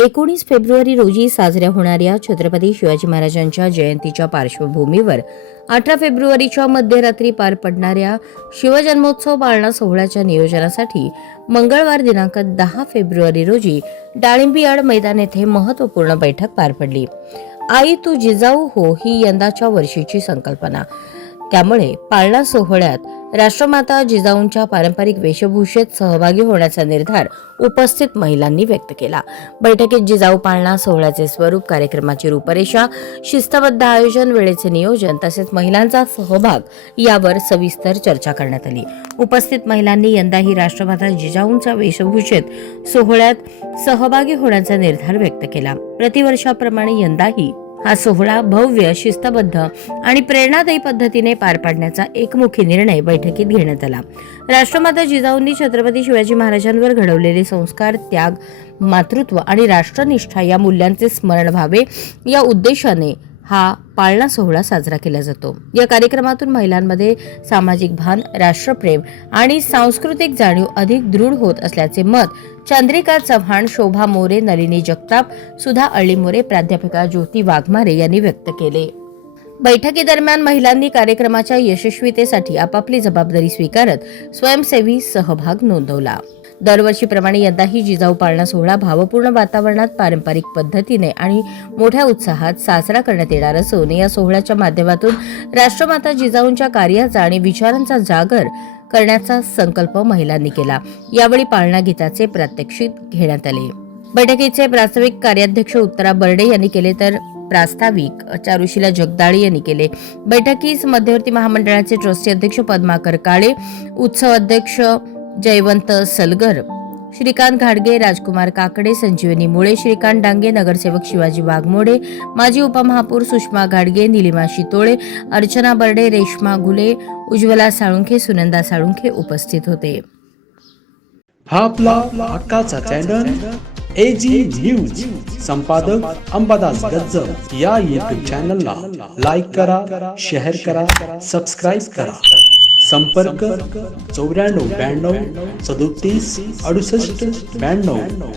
19 February रोजी साजऱ्या होणाऱ्या छत्रपती शिवाजी महाराजांच्या जयंतीच्या पार्श्वभूमीवर 18 फेब्रुवारीच्या मध्यरात्री पार पडणाऱ्या शिवजन्मोत्सव पाळणा सोहळ्याच्या नियोजनासाठी मंगळवार दिनांक 10 फेब्रुवारी रोजी डाळिंबी यार्ड मैदान येथे महत्त्वपूर्ण बैठक पार पडली। आई तू जिजाऊ हो ही यंदाच्या वर्षीची संकल्पना। त्यामुळे पाळणा सोहळ्यात राष्ट्रमाता जिजाऊंच्या पारंपरिक वेशभूषेत सहभागी होण्याचा निर्धार उपस्थित महिलांनी व्यक्त केला। बैठकीत जिजाऊ पाळणा सोहळ्याचे स्वरूप, कार्यक्रमाची रूपरेषा, शिस्तबद्ध आयोजन, वेळेचे नियोजन तसेच महिलांचा सहभाग यावर सविस्तर चर्चा करण्यात आली। उपस्थित महिलांनी यंदाही राष्ट्रमाता जिजाऊंच्या वेशभूषेत सोहळ्यात सहभागी होण्याचा निर्धार व्यक्त केला। प्रतिवर्षाप्रमाणे यंदाही हा सोहळा भव्य, शिस्तबद्ध आणि प्रेरणादायी पद्धतीने पार पाडण्याचा एकमुखी निर्णय बैठकीत घेण्यात आला। राष्ट्रमाता जिजाऊंनी छत्रपती शिवाजी महाराजांवर घडवलेले संस्कार, त्याग, मातृत्व आणि राष्ट्रनिष्ठा या मूल्यांचे स्मरण व्हावे या उद्देशाने हा पाळणा सोहळा साजरा केला जातो। या कार्यक्रमातून महिलांमध्ये सामाजिक भान, राष्ट्रप्रेम आणि सांस्कृतिक जाणीव अधिक दृढ होत असल्याचे मत चंद्रिका चव्हाण, शोभा मोरे, नलिनी जगताप, सुधा अळीमोरे, प्राध्यापिका ज्योती वाघमारे यांनी व्यक्त केले। बैठकीदरम्यान महिलांनी कार्यक्रमाच्या यशस्वीतेसाठी आपापली जबाबदारी स्वीकारत स्वयंसेवी सहभाग नोंदवला। दरवर्षीप्रमाणे यंदाही जिजाऊ पाळणा सोहळा भावपूर्ण वातावरणात पारंपरिक पद्धतीने आणि मोठ्या उत्साहात साजरा करण्यात येणार असून या सोहळ्याच्या माध्यमातून राष्ट्रमाता जिजाऊंच्या कार्याचा आणि विचारांचा जागर करण्याचा संकल्प महिलांनी केला। यावेळी पाळणा गीताचे प्रात्यक्षिक घेण्यात आले। बैठकीचे प्रास्ताविक कार्याध्यक्ष उत्तरा बर्डे यांनी केले तर प्रास्ताविक चारुशीला जगदाळे यांनी केले। बैठकीस मध्यवर्ती महामंडळाचे ट्रस्टी अध्यक्ष पद्माकर काळे, उत्सव अध्यक्ष जयवंत सलगर, श्रीकांत घाडगे, राजकुमार काकडे, संजीवनी मुळे, श्रीकांत डांगे, नगरसेवक शिवाजी वाघमोडे, माजी उपमहापौर सुषमा घाडगे, निलिमा शितोळे, अर्चना बर्डे, रेश्मा घुले, उज्ज्वला साळुंखे, सुनंदा साळुंखे उपस्थित होते। हा आपला हक्काचा चॅनल एजी न्यूज, संपादक अंबादास गज्जर या यूट्यूब चॅनलला लाईक करा, शेअर करा, सबस्क्राईब करा। संपर्क 94 92 37 68 92।